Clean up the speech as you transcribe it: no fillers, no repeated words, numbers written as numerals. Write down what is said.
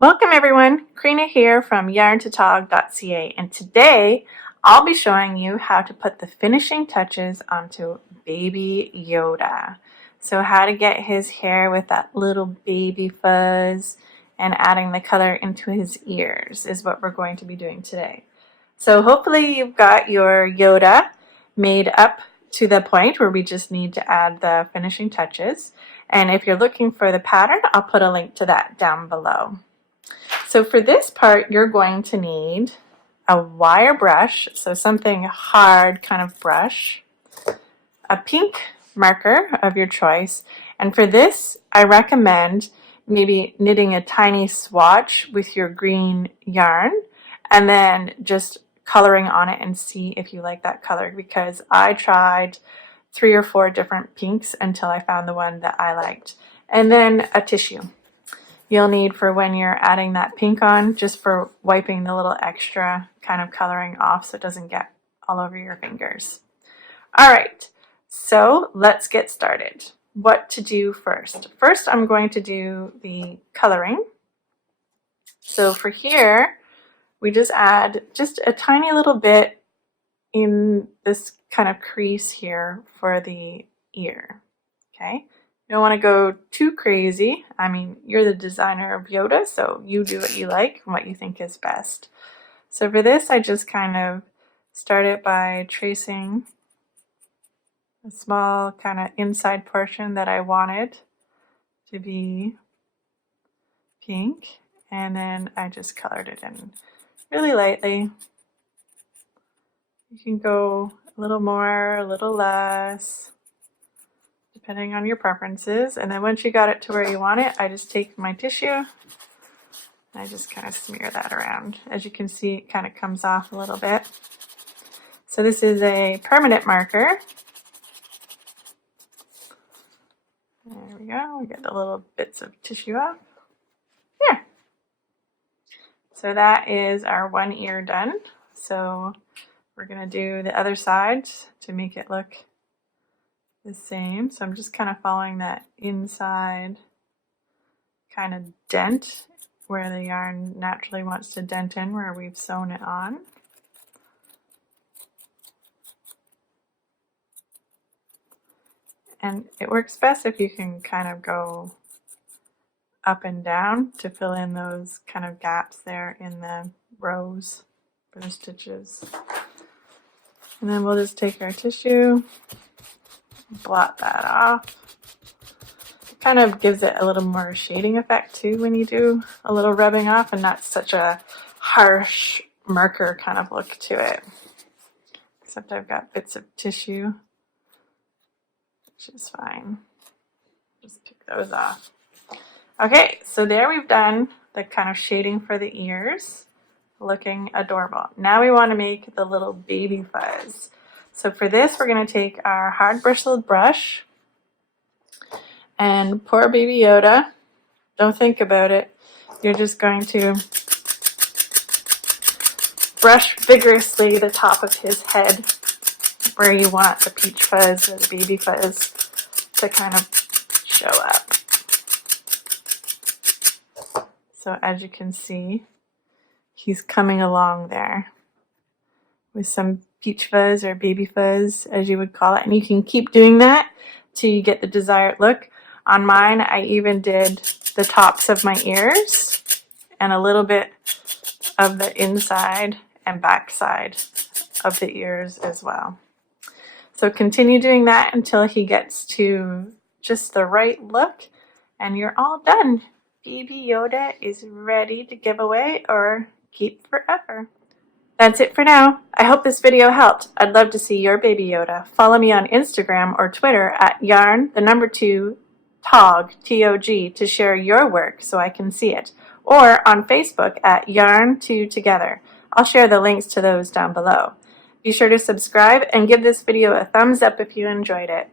Welcome everyone, Karina here from yarntotog.ca, and today I'll be showing you how to put the finishing touches onto Baby Yoda. So how to get his hair with that little baby fuzz and adding the color into his ears is what we're going to be doing today. So hopefully you've got your Yoda made up to the point where we just need to add the finishing touches. And if you're looking for the pattern, I'll put a link to that down below. So for this part, you're going to need a wire brush, so something hard kind of brush, a pink marker of your choice, and for this, I recommend maybe knitting a tiny swatch with your green yarn and then just coloring on it and see if you like that color, because I tried 3 or 4 different pinks until I found the one that I liked. And then a tissue you'll need for when you're adding that pink on, just for wiping the little extra kind of coloring off so it doesn't get all over your fingers. All right, so let's get started. What to do first? First, I'm going to do the coloring. So for here, we just add just a tiny little bit in this kind of crease here for the ear, okay? You don't want to go too crazy. I mean, you're the designer of Yoda, so you do what you like and what you think is best. So for this, I just kind of started by tracing a small kind of inside portion that I wanted to be pink, and then I just colored it in really lightly. You can go a little more, a little less, depending on your preferences. And then once you got it to where you want it, I just take my tissue and I just kind of smear that around. As you can see, it kind of comes off a little bit. So this is a permanent marker. There we go. We get the little bits of tissue off. There. So that is our one ear done. So we're going to do the other side to make it look the same. So I'm just kind of following that inside kind of dent where the yarn naturally wants to dent in where we've sewn it on. And it works best if you can kind of go up and down to fill in those kind of gaps there in the rows for the stitches. And then we'll just take our tissue, blot that off. It kind of gives it a little more shading effect too when you do a little rubbing off, and not such a harsh marker kind of look to it. Except I've got bits of tissue, which is fine. Just pick those off. Okay, so there we've done the kind of shading for the ears, looking adorable. Now we want to make the little baby fuzz. So for this, we're going to take our hard bristled brush, and poor Baby Yoda, don't think about it. You're just going to brush vigorously the top of his head where you want the peach fuzz or the baby fuzz to kind of show up. So as you can see, he's coming along there with some peach fuzz or baby fuzz, as you would call it. And you can keep doing that till you get the desired look. On mine, I even did the tops of my ears and a little bit of the inside and back side of the ears as well. So continue doing that until he gets to just the right look, and you're all done. Baby Yoda is ready to give away or keep forever. That's it for now. I hope this video helped. I'd love to see your Baby Yoda. Follow me on Instagram or Twitter at yarn2tog, T-O-G, to share your work so I can see it. Or on Facebook at yarn2together. I'll share the links to those down below. Be sure to subscribe and give this video a thumbs up if you enjoyed it.